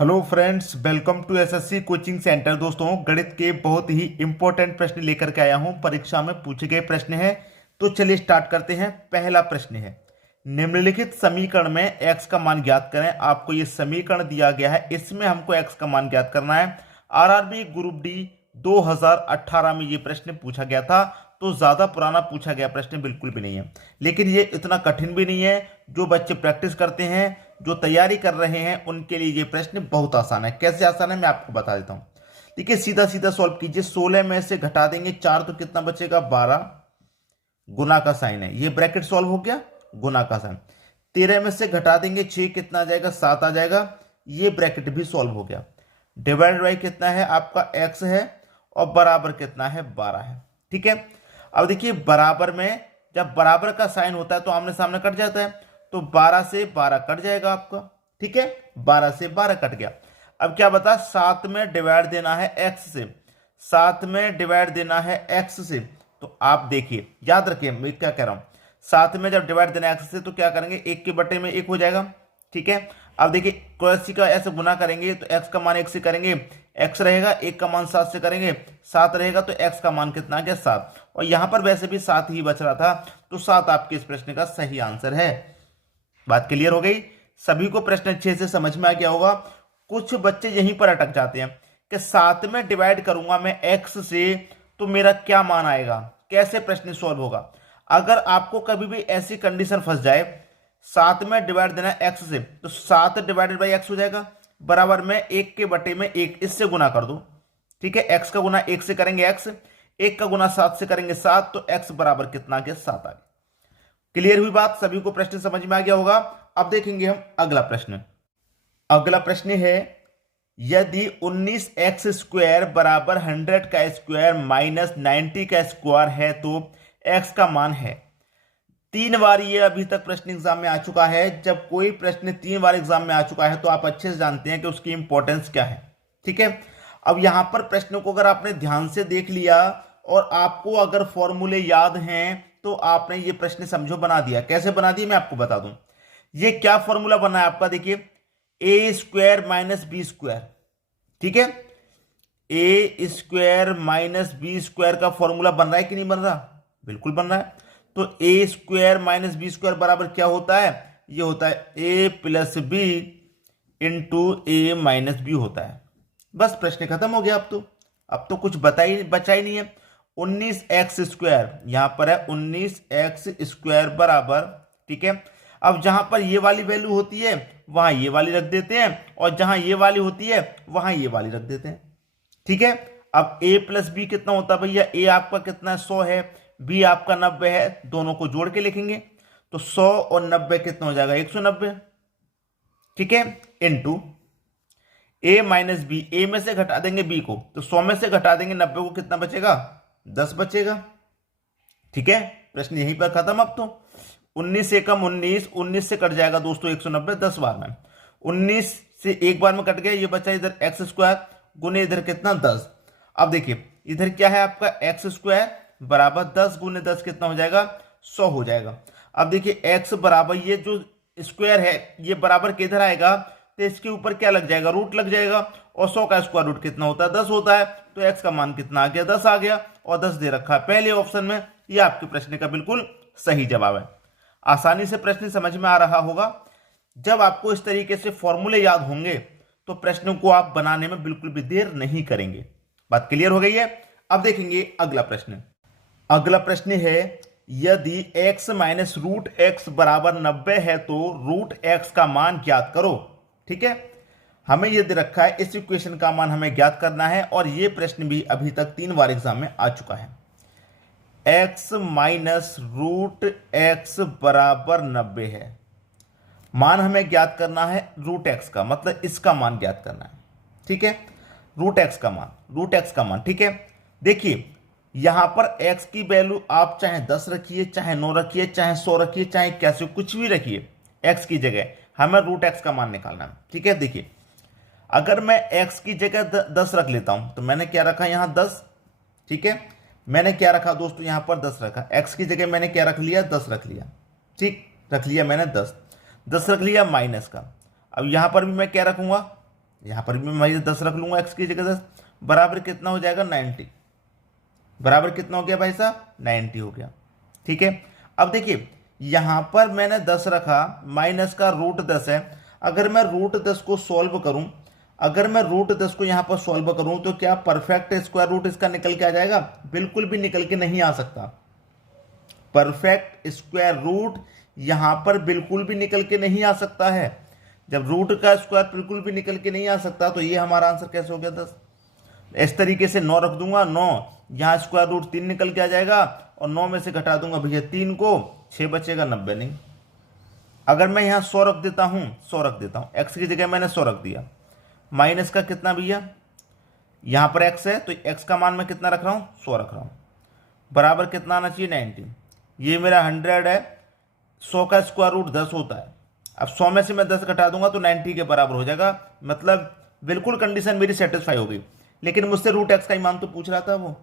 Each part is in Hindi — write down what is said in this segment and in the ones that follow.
Hello friends, welcome to SSC coaching centre. दोस्तों, गणित के बहुत ही इंपॉर्टेंट प्रश्न लेकर के आया हूं, परीक्षा में पूछे गए प्रश्न हैं। तो चलिए स्टार्ट करते हैं। पहला प्रश्न है, निम्नलिखित समीकरण में x का मान ज्ञात करें। आपको ये समीकरण दिया गया है, इसमें हमको x का मान ज्ञात करना है। आरआरबी ग्रुप डी 2018 में ये प्रश्न पूछा गया था, तो ज्यादा पुराना पूछा गया प्रश्न बिल्कुल भी नहीं है, लेकिन ये इतना कठिन भी नहीं है। जो बच्चे प्रैक्टिस करते हैं, जो तैयारी कर रहे हैं, उनके लिए ये प्रश्न बहुत आसान है। कैसे आसान है मैं आपको बता देता हूं। देखिए, सीधा सीधा सॉल्व कीजिए। 16 में से घटा देंगे 4 तो कितना बचेगा? 12। गुना का साइन है, ये ब्रैकेट सॉल्व हो गया, गुना का साइन। 13 में से घटा देंगे 6, कितना आ जाएगा? 7 आ जाएगा, ये ब्रैकेट भी सॉल्व हो गया। डिवाइड बाई कितना है आपका? x है, और बराबर कितना है? 12 है। ठीक है। अब देखिए, बराबर में जब बराबर का साइन होता है तो आमने सामने कट जाता है, तो 12 से 12 कट जाएगा आपका। ठीक है, 12 से 12 कट गया। अब क्या बता, 7 में डिवाइड देना है x से, 7 में डिवाइड देना है x से। तो आप देखिए, याद रखिए मैं क्या कह रहा हूं। 7 में जब डिवाइड देना है x से तो क्या करेंगे? 1 के बटे में 1 हो जाएगा। ठीक है। अब देखिए, क्रॉस का ऐसे गुना करेंगे तो x का मान 1 से करेंगे, x रहेगा, 1 का मान 7 से करेंगे, 7 रहेगा, तो x का मान कितना आ गया? 7। और यहां पर वैसे भी 7 ही बच रहा था, तो 7 आपके इस प्रश्न का सही आंसर है। बात क्लियर हो गई? सभी को प्रश्न अच्छे से समझ में आ गया होगा। कुछ बच्चे यहीं पर अटक जाते हैं कि 7 में डिवाइड करूंगा मैं x से तो मेरा क्या मान आएगा, कैसे प्रश्न सॉल्व होगा। अगर आपको कभी भी ऐसी कंडीशन फंस जाए, 7 में डिवाइड देना है x से, तो 7 डिवाइडेड बाई x हो जाएगा, बराबर में 1 के बटे में 1, इससे गुना कर दो। ठीक है, x का गुना 1 से करेंगे x, 1 का गुना 7 से करेंगे 7, तो x बराबर कितना आ गया? 7 आ गया। क्लियर हुई बात? सभी को प्रश्न समझ में आ गया होगा। अब देखेंगे हम अगला प्रश्न। अगला प्रश्न है, यदि 19x स्क्वायर बराबर 100 का स्क्वायर माइनस 90 का स्क्वायर है तो x का मान है। 3 बार ये अभी तक प्रश्न एग्जाम में आ चुका है। जब कोई प्रश्न 3 बार एग्जाम में आ चुका है तो आप अच्छे से जानते हैं कि उसकी इंपॉर्टेंस क्या है। ठीक है। अब यहां पर प्रश्न को अगर आपने ध्यान से देख लिया और आपको अगर फॉर्मूले याद हैं तो आपने ये प्रश्न समझो बना दिया। कैसे बना दिया मैं आपको बता दूं। ये क्या फॉर्मूला बना है आपका? देखिए, ए स्क्वायर माइनस बी स्क्वायर। ठीक है, ए स्क्वायर माइनस बी स्क्वायर का फॉर्मूला बन रहा है कि नहीं बन रहा? बिल्कुल बन रहा है। तो ए स्क्वायर माइनस बी स्क्वायर बराबर क्या होता है? ये होता है ए प्लस बी इंटू ए माइनस बी होता है। बस प्रश्न खत्म हो गया। अब तो कुछ बचा ही नहीं है। 19x स्क्वायर यहां पर है, 19x स्क्वायर बराबर, ठीक है, अब जहां पर ये वाली वैल्यू होती है वहां ये वाली रख देते हैं, और जहां ये वाली होती है वहां ये वाली रख देते हैं। ठीक है। अब a प्लस बी कितना होता है भैया? a आपका कितना है? 100 है, b आपका 90 है, दोनों को जोड़ के लिखेंगे तो 100 और 90 कितना हो जाएगा? 190। ठीक है, इनटू a माइनस बी, ए में से घटा देंगे b को, तो 100 में से घटा देंगे 90 को, कितना बचेगा? 10 बचेगा। ठीक है, प्रश्न यहीं पर खत्म। अब तो 19 से कम 19, 19 से कट जाएगा दोस्तों 190 10 बार में, 19 से एक बार में कट गया, ये बचा इधर एक्स स्क्वायर गुने इधर कितना? 10। अब देखिए, इधर क्या है आपका? एक्स स्क्वायर बराबर 10 गुने 10 कितना हो जाएगा? 100 हो जाएगा। अब देखिए, एक्स बराबर ये जो स्क्वायर है ये बराबर किधर आएगा? तो इसके ऊपर क्या लग जाएगा? रूट लग जाएगा, और 100 का स्क्वायर रूट कितना होता है? 10 होता है। तो एक्स का मान कितना आ गया? 10 आ गया, और 10 दे रखा है पहले ऑप्शन में। ये आपके प्रश्न का बिल्कुल सही जवाब है। आसानी से प्रश्न समझ में आ रहा होगा। जब आपको इस तरीके से फॉर्मूले याद होंगे तो प्रश्नों को आप बनाने में बिल्कुल भी देर नहीं करेंगे। बात क्लियर हो गई है? अब देखेंगे अगला प्रश्न। अगला प्रश्न है, यदि x माइनस रूट एक्स बराबर 90 है तो रूट एक्स का मान ज्ञात करो। ठीक है, हमें यह दे रखा है, इस इक्वेशन का मान हमें ज्ञात करना है, और यह प्रश्न भी अभी तक 3 बार एग्जाम में आ चुका है। x माइनस रूट एक्स बराबर 90 है, मान हमें ज्ञात करना है रूट एक्स का, मतलब इसका मान ज्ञात करना है। ठीक है, रूट एक्स का मान। ठीक है, देखिए यहां पर x की वैल्यू आप चाहे 10 रखिए, चाहे 9 रखिए, चाहे 100 रखिए, चाहे कैसे कुछ भी रखिए, x की जगह हमें रूट एक्स का मान निकालना है। ठीक है, देखिए अगर मैं x की जगह 10 रख लेता हूं तो मैंने क्या रखा यहां? 10। ठीक है, मैंने क्या रखा दोस्तों? यहां पर 10 रखा। x की जगह मैंने क्या रख लिया? 10 रख लिया। ठीक, रख लिया मैंने 10 रख लिया माइनस का। अब यहां पर भी मैं क्या रखूंगा? यहाँ पर भी मैं भाई 10 रख लूंगा, x की जगह 10, बराबर कितना हो जाएगा 90। बराबर कितना हो गया भाई साहब 90 हो गया। ठीक है, अब देखिए यहाँ पर मैंने 10 रखा, माइनस का रूट 10 है। अगर मैं रूट 10 को सॉल्व करूं, अगर मैं रूट 10 को यहाँ पर सॉल्व करूं तो क्या परफेक्ट स्क्वायर रूट इसका निकल के आ जाएगा? बिल्कुल भी निकल के नहीं आ सकता। परफेक्ट स्क्वायर रूट यहाँ पर बिल्कुल भी निकल के नहीं आ सकता है। जब रूट का स्क्वायर बिल्कुल भी निकल के नहीं आ सकता तो ये हमारा आंसर कैसे हो गया 10। इस तरीके से 9 रख दूंगा, 9 यहाँ स्क्वायर रूट 3 निकल के आ जाएगा और 9 में से घटा दूंगा भैया 3 को, 6 बचेगा 90 नहीं। अगर मैं यहाँ 100 रख देता हूँ, 100 रख देता हूँ, x की जगह मैंने 100 रख दिया, माइनस का कितना भैया, यहाँ पर x है तो x का मान मैं कितना रख रहा हूँ 100 रख रहा हूँ, बराबर कितना आना चाहिए 90। ये मेरा 100 है, 100 का स्क्वायर रूट 10 होता है। अब 100 में से मैं 10 घटा दूंगा तो 90 के बराबर हो जाएगा। मतलब बिल्कुल कंडीशन मेरी सेटिस्फाई हो गई। लेकिन मुझसे रूट एक्स का ही मान तो पूछ रहा था वो,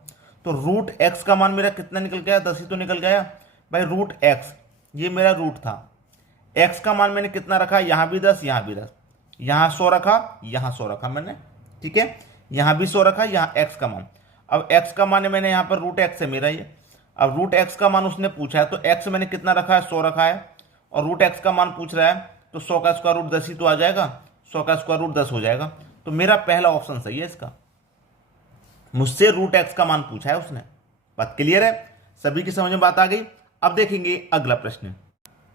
तो रूट एक्स का मान मेरा कितना निकल गया 10 ही तो निकल गया भाई। रूट एक्स ये मेरा रूट था, एक्स का मान मैंने कितना रखा, यहाँ भी 10 यहाँ भी 10, यहाँ 100 रखा यहाँ 100 रखा मैंने। ठीक है, यहाँ भी 100 रखा, यहाँ एक्स का मान। अब एक्स का मान मैंने यहाँ पर रूट एक्स है मेरा ये, अब रूट एक्स का मान उसने पूछा है तो एक्स मैंने कितना रखा है 100 रखा है, और रूट एक्स का मान पूछ रहा है तो 100 का स्क्वायर रूट 10 ही तो आ जाएगा, 100 का स्क्वायर रूट 10 हो जाएगा। तो मेरा पहला ऑप्शन सही है इसका, मुझसे रूट एक्स का मान पूछा है उसने। बात क्लियर है, सभी की समझ में बात आ गई। अब देखेंगे अगला प्रश्न।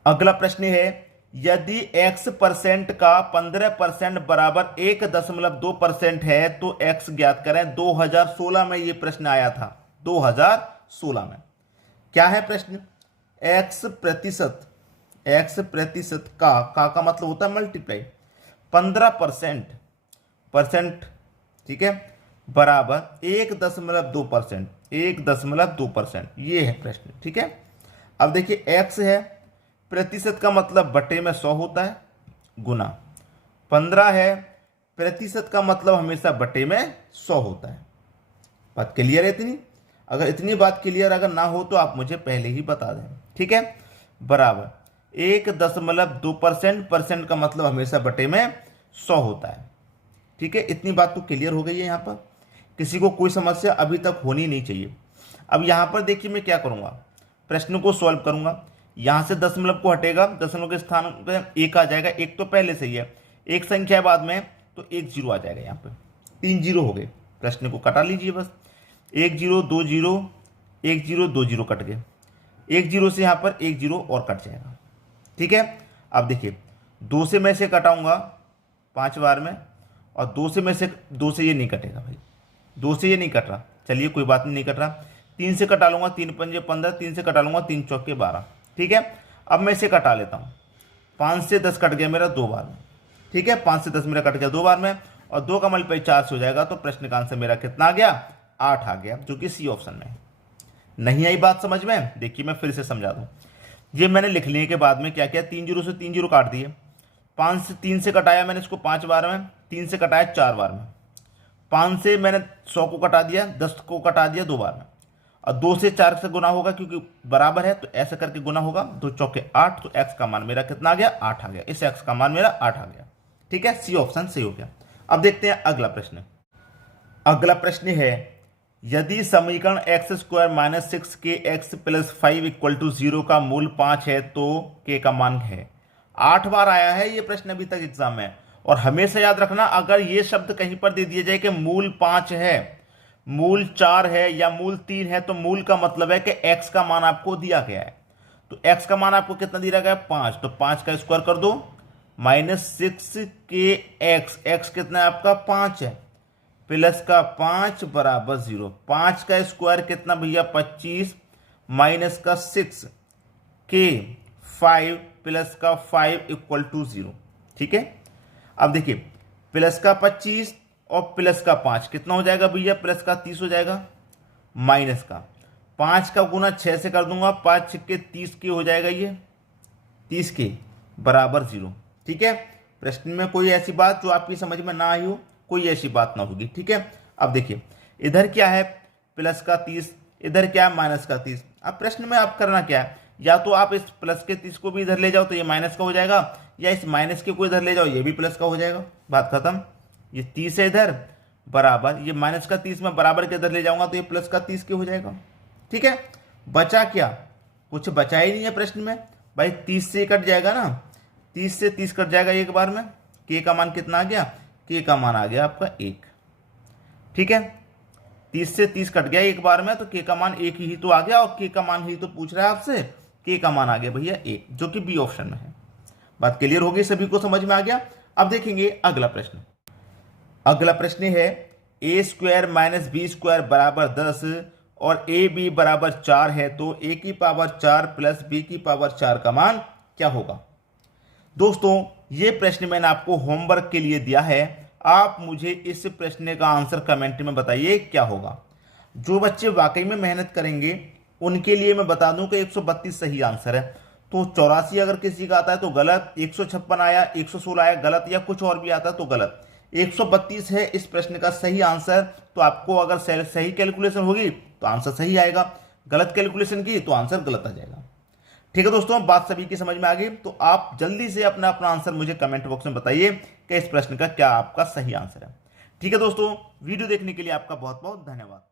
अगला प्रश्न है यदि x परसेंट का 15% बराबर 1.2% है तो x ज्ञात करें। 2016 में ये प्रश्न आया था, 2016 में। क्या है प्रश्न, x प्रतिशत का मतलब होता है मल्टीप्लाई, 15% परसेंट, ठीक है, बराबर 1.2%, 1.2%, ये है प्रश्न। ठीक है, अब देखिए x है, प्रतिशत का मतलब बटे में 100 होता है, गुना 15 है, प्रतिशत का मतलब हमेशा बटे में 100 होता है। बात क्लियर है इतनी? अगर इतनी बात क्लियर अगर ना हो तो आप मुझे पहले ही बता दें। ठीक है, बराबर 1.2%, परसेंट का मतलब हमेशा बटे में 100 होता है। ठीक है, इतनी बात तो क्लियर हो गई है। यहाँ पर किसी को कोई समस्या अभी तक होनी नहीं चाहिए। अब यहाँ पर देखिए मैं क्या करूँगा, प्रश्न को सॉल्व करूँगा। यहाँ से दशमलव को हटेगा, दशमलव के स्थान पर 1 आ जाएगा, 1 तो पहले से ही है, एक संख्या है बाद में तो 1 0 आ जाएगा। यहाँ पे 3 0 हो गए, प्रश्न को कटा लीजिए बस, 1 0 2 0, 1 0 2 0 कट गए, 1 0 से यहाँ पर 1 0 और कट जाएगा। ठीक है, अब देखिए 2 से मैं से कटाऊंगा 5 बार में, और 2 से ये नहीं कटेगा भाई, 2 से ये नहीं कट रहा, चलिए कोई बात नहीं कट रहा। 3 से कटा लूंगा, 3 पंजे 15, 3 से कटा लूंगा, 3 चौके 12। ठीक है, अब मैं इसे कटा लेता हूँ, 5 से 10 कट गया मेरा 2 बार में। ठीक है, 5 से 10 मेरा कट गया 2 बार में, और 2 का मल्टीप्लाई 4 से हो जाएगा, तो प्रश्न का आंसर मेरा कितना आ गया 8 आ गया, जो कि सी ऑप्शन में है। नहीं आई बात समझ में? देखिए मैं फिर से समझा दूँ। ये मैंने लिख लेने के बाद में क्या किया, 3 0 से 3 0 काट दिए, 5 से 3 से कटाया मैंने इसको 5 बार में, 3 से कटाया 4 बार में, 5 से मैंने 100 को कटा दिया, 10 को कटा दिया 2 बार में, और 2 से 4 से गुना होगा क्योंकि बराबर है तो ऐसे करके गुना होगा, 2 चौके 8, तो x का मान मेरा कितना आ गया 8 आ गया। इस x का मान मेरा 8 आ गया। ठीक है, सी ऑप्शन सही हो गया। अब देखते हैं अगला प्रश्न। अगला प्रश्न है यदि समीकरण x स्क्वायर माइनस 6 के x प्लस 5 इक्वल टू 0 का मूल 5 है तो k का मान है। 8 बार आया है ये प्रश्न अभी तक एग्जाम में, और हमेशा याद रखना अगर ये शब्द कहीं पर दे दिया जाए कि मूल 5 है, मूल 4 है या मूल 3 है, तो मूल का मतलब है कि x का मान आपको दिया गया है। तो x का मान आपको कितना दिया गया है 5, तो 5 का स्क्वायर कर दो, -6 के x कितना है आपका 5 है, प्लस का 5 बराबर 0। 5 का स्क्वायर कितना भैया 25, माइनस का 6 के 5 प्लस का 5 इक्वल टू 0। ठीक है, अब देखिए प्लस का 25 और प्लस का 5 कितना हो जाएगा भैया, प्लस का 30 हो जाएगा, माइनस का 5 का गुना 6 से कर दूंगा, 5 छक्के 30 के हो जाएगा, ये 30 के बराबर 0। ठीक है, प्रश्न में कोई ऐसी बात जो आपकी समझ में ना आई हो, कोई ऐसी बात ना होगी। ठीक है, अब देखिए इधर क्या है प्लस का 30, इधर क्या है माइनस का 30। अब प्रश्न में आप करना क्या है, या तो आप इस प्लस के 30 को भी इधर ले जाओ तो ये माइनस का हो जाएगा, या इस माइनस के को इधर ले जाओ ये भी प्लस का हो जाएगा, बात खत्म। ये 30 है इधर, बराबर ये माइनस का 30 में बराबर के इधर ले जाऊंगा तो ये प्लस का 30 के हो जाएगा। ठीक है, बचा क्या, कुछ बचा ही नहीं है प्रश्न में भाई। 30 से कट जाएगा ना, 30 से 30 कट जाएगा एक बार में। के का मान कितना आ गया, के का मान आ गया आपका 1। ठीक है, 30 से 30 कट गया एक बार में, तो के का मान 1 ही तो आ गया, और के का मान ही तो पूछ रहा है आपसे। के का मान आ गया भैया 1, जो कि बी ऑप्शन में है। बात क्लियर होगी, सभी को समझ में आ गया। अब देखेंगे अगला प्रश्न। अगला प्रश्न है ए स्क्वायर माइनस बी स्क्वायर बराबर 10 और ए बी बराबर 4 है, तो ए की पावर 4 प्लस बी की पावर 4 का मान क्या होगा। दोस्तों ये प्रश्न मैंने आपको होमवर्क के लिए दिया है। आप मुझे इस प्रश्न का आंसर कमेंट में बताइए क्या होगा। जो बच्चे वाकई में मेहनत करेंगे उनके लिए मैं बता दूं कि 132 सही आंसर है। तो 84 अगर किसी का आता है तो गलत, 156 आया, 116 आया गलत, या कुछ और भी आता है तो गलत। 132 है इस प्रश्न का सही आंसर। तो आपको अगर सही कैलकुलेशन होगी तो आंसर सही आएगा, गलत कैलकुलेशन की तो आंसर गलत आ जाएगा। ठीक है दोस्तों, बात सभी की समझ में आ गई। तो आप जल्दी से अपना अपना आंसर मुझे कमेंट बॉक्स में बताइए कि इस प्रश्न का क्या आपका सही आंसर है। ठीक है दोस्तों, वीडियो देखने के लिए आपका बहुत बहुत धन्यवाद।